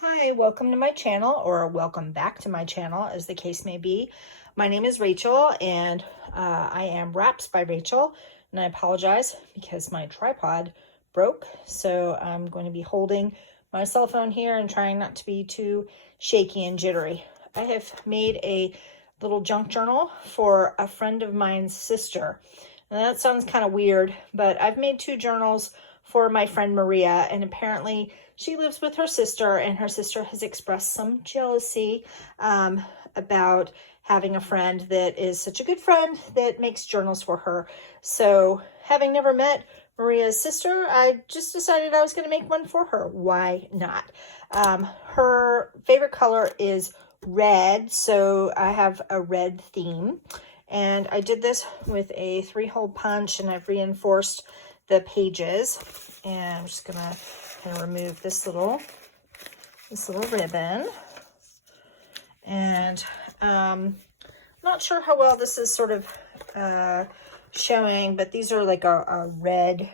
Hi, welcome to my channel, or welcome back to my channel, as the case may be. My name is Rachel, and I am Wraps by Rachel, and I apologize because my tripod broke, so I'm going to be holding my cell phone here and trying not to be too shaky and jittery. I have made a little junk journal for a friend of mine's sister. And that sounds kind of weird, but I've made two journals for my friend Maria, and apparently she lives with her sister, and her sister has expressed some jealousy about having a friend that is such a good friend that makes journals for her. So, having never met Maria's sister, I just decided I was going to make one for her. Why not? Her favorite color is red, so I have a red theme. And I did this with a 3-hole punch, and I've reinforced the pages. And I'm just gonna kind of remove this little ribbon. And not sure how well this is sort of showing, but these are like a red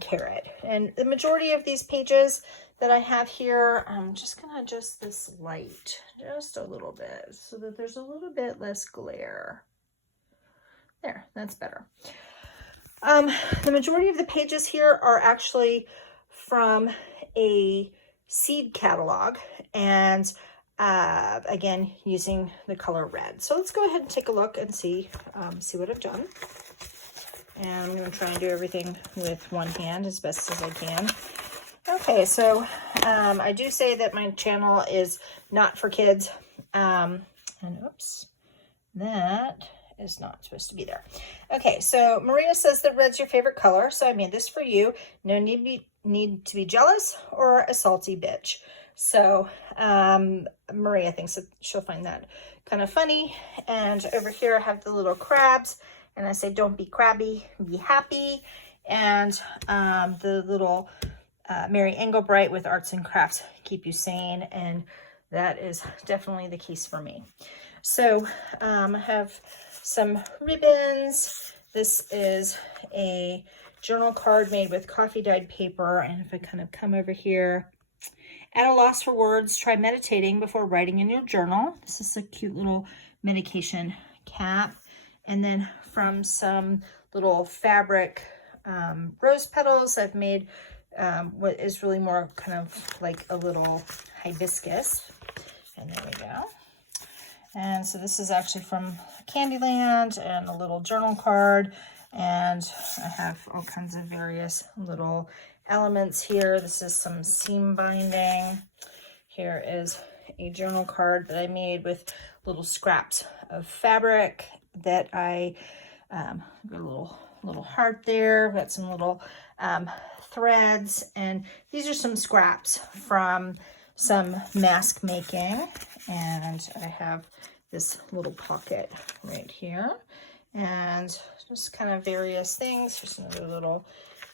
carrot. And the majority of these pages that I have here, I'm just gonna adjust this light just a little bit so that there's a little bit less glare. There, that's better. The majority of the pages here are actually from a seed catalog, and again, using the color red. So let's go ahead and take a look and see what I've done. And I'm going to try and do everything with one hand as best as I can. Okay, so I do say that my channel is not for kids. And oops, that is not supposed to be there. Okay, so Maria says that red's your favorite color, so I made this for you. No need to be jealous or a salty bitch. So Maria thinks that she'll find that kind of funny. And over here I have the little crabs, and I say don't be crabby, be happy. And the little Mary Engelbright with arts and crafts keep you sane, and that is definitely the case for me. So I have some ribbons. This is a journal card made with coffee dyed paper, and if I kind of come over here, at a loss for words, try meditating before writing in your journal. This is a cute little medication cap. And then from some little fabric rose petals, I've made what is really more kind of like a little hibiscus. And there we go. And so this is actually from Candyland, and a little journal card. And I have all kinds of various little elements here. This is some seam binding. Here is a journal card that I made with little scraps of fabric that I got a little heart there. Got some little threads, and these are some scraps from some mask making. And I have this little pocket right here, and just kind of various things. Here's another little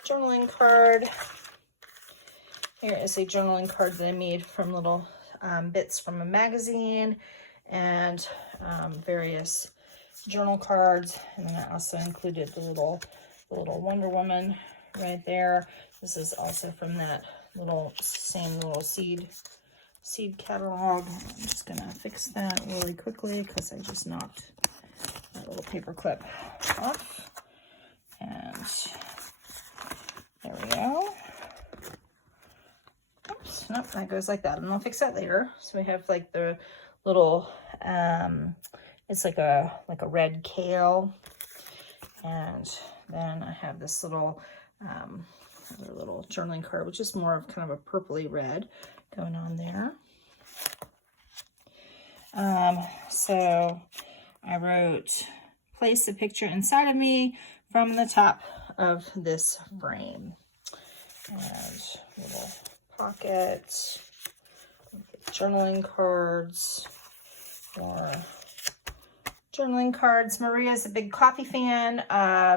journaling card. Here is a journaling card that I made from little bits from a magazine, and various journal cards. And then I also included the little Wonder Woman right there. This is also from that same little seed catalog. I'm just gonna fix that really quickly because I just knocked that little paper clip off. And there we go. Oops, nope, that goes like that, and I'll fix that later. So we have like the little it's like a red kale, and then I have this little other little journaling card, which is more of kind of a purpley red going on there. So I wrote, place a picture inside of me from the top of this frame. And little pockets, journaling cards, more journaling cards. Maria's a big coffee fan.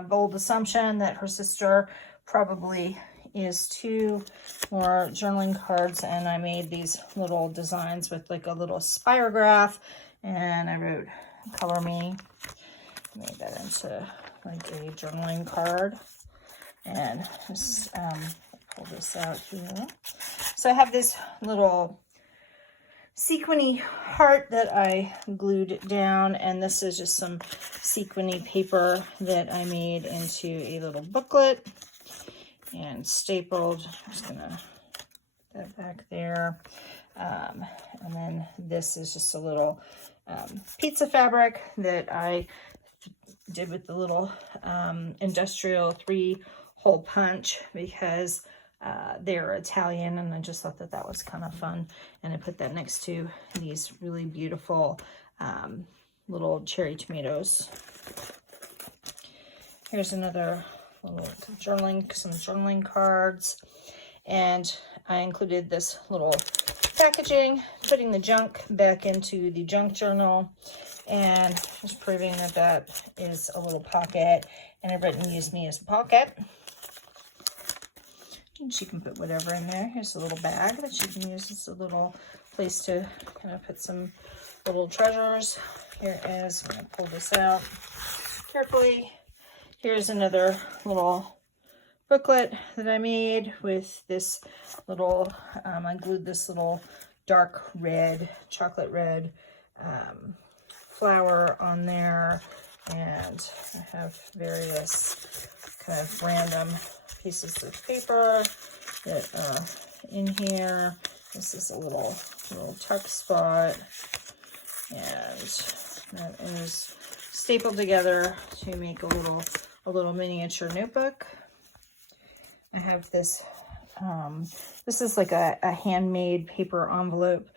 Bold assumption that her sister probably is too. More journaling cards, and I made these little designs with like a little spirograph, and I wrote color me. Made that into like a journaling card. And just pull this out here. So I have this little sequiny heart that I glued down, and this is just some sequiny paper that I made into a little booklet and stapled. I'm just gonna put that back there. And then this is just a little pizza fabric that I did with the little industrial 3-hole punch, because they're Italian, and I just thought that that was kind of fun. And I put that next to these really beautiful little cherry tomatoes. Here's another little journaling, some journaling cards. And I included this little packaging, putting the junk back into the junk journal, and just proving that that is a little pocket. And I've written "use me as a pocket." And she can put whatever in there. Here's a little bag that she can use as a little place to kind of put some little treasures. Here is, I'm going to pull this out carefully. Here's another little booklet that I made with this little, I glued this little dark red, chocolate red flower on there. And I have various kind of random pieces of paper that are in here. This is a little tuck spot, and that is stapled together to make a little miniature notebook. I have this, this is like a handmade paper envelope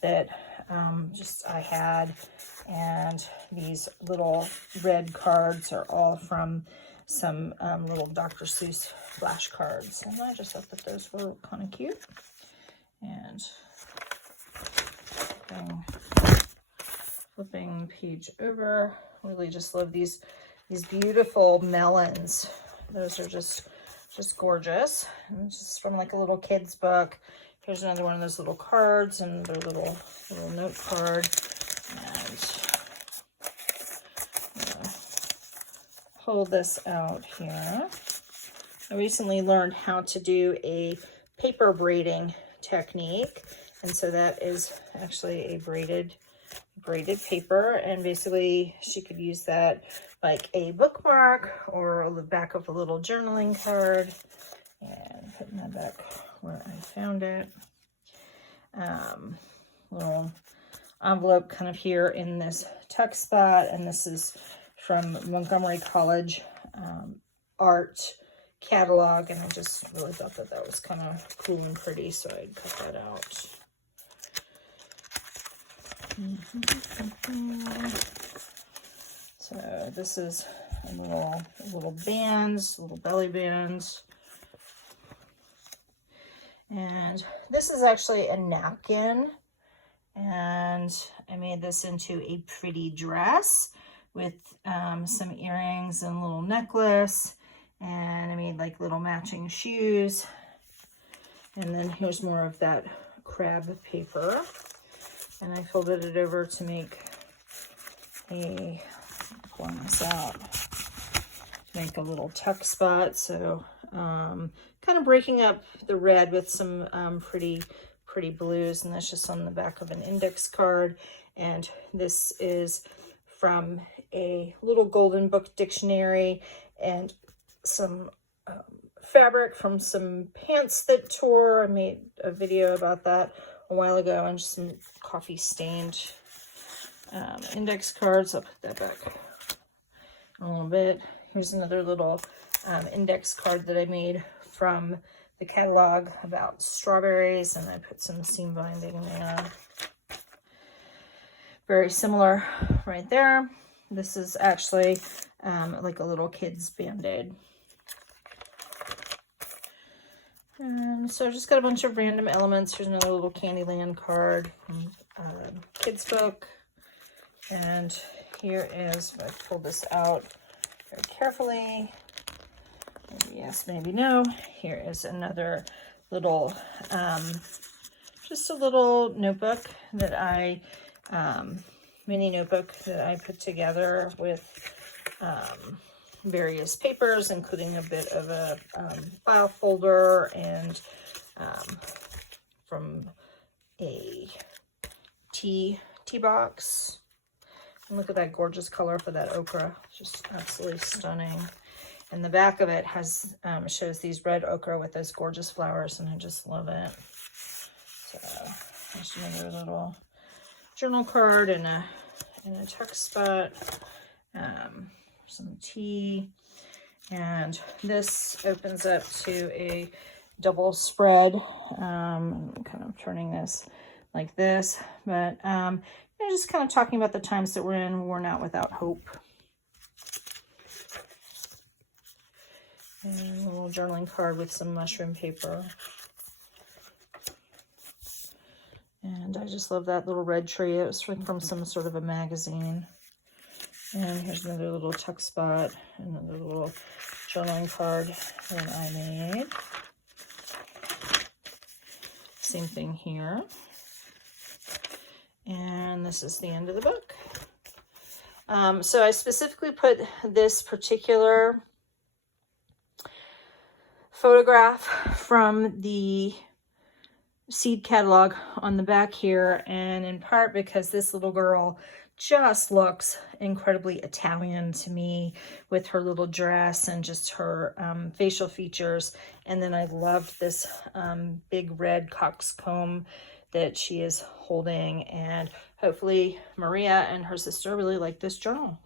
that I had, and these little red cards are all from some little Dr. Seuss flashcards, and I just thought that those were kind of cute. And flipping the page over, really just love these beautiful melons. Those are just gorgeous. And it's just from like a little kid's book. Here's another one of those little cards, and their little note card. And pull this out here. I recently learned how to do a paper braiding technique, and so that is actually a braided paper, and basically she could use that like a bookmark or the back of a little journaling card. And putting that back where I found it. Little envelope kind of here in this tuck spot, and this is from Montgomery College art catalog, and I just really thought that that was kind of cool and pretty, so I'd cut that out. So this is a little bands, little belly bands. And this is actually a napkin, and I made this into a pretty dress with some earrings and a little necklace, and I made like little matching shoes. And then here's more of that crab paper, and I folded it over to make pulling this out, to make a little tuck spot. So kind of breaking up the red with some pretty blues, and that's just on the back of an index card. And this is from a little golden book dictionary, and some fabric from some pants that tore. I made a video about that a while ago, and just some coffee stained index cards. I'll put that back a little bit. Here's another little index card that I made from the catalog about strawberries, and I put some seam binding in there. Very similar right there. This is actually like a little kid's Band-Aid. So just got a bunch of random elements. Here's another little Candyland card from kids book. And here is, if I pull this out very carefully, maybe yes, maybe no. Here is another little, just a little notebook that I, mini notebook that I put together with various papers, including a bit of a file folder and from a tea box. And look at that gorgeous color for that ochre, just absolutely stunning. And the back of it has shows these red ochre with those gorgeous flowers, and I just love it. So there's another little journal card and a tuck spot, some tea, and this opens up to a double spread. I'm kind of turning this like this, but just kind of talking about the times that we're in. We're not without hope. And a little journaling card with some mushroom paper. And I just love that little red tree. It was from some sort of a magazine. And here's another little tuck spot, another little journaling card that I made. Same thing here. And this is the end of the book. So I specifically put this particular photograph from the seed catalog on the back here, and in part because this little girl just looks incredibly Italian to me with her little dress and just her facial features. And then I loved this big red coxcomb that she is holding, and hopefully Maria and her sister really like this journal.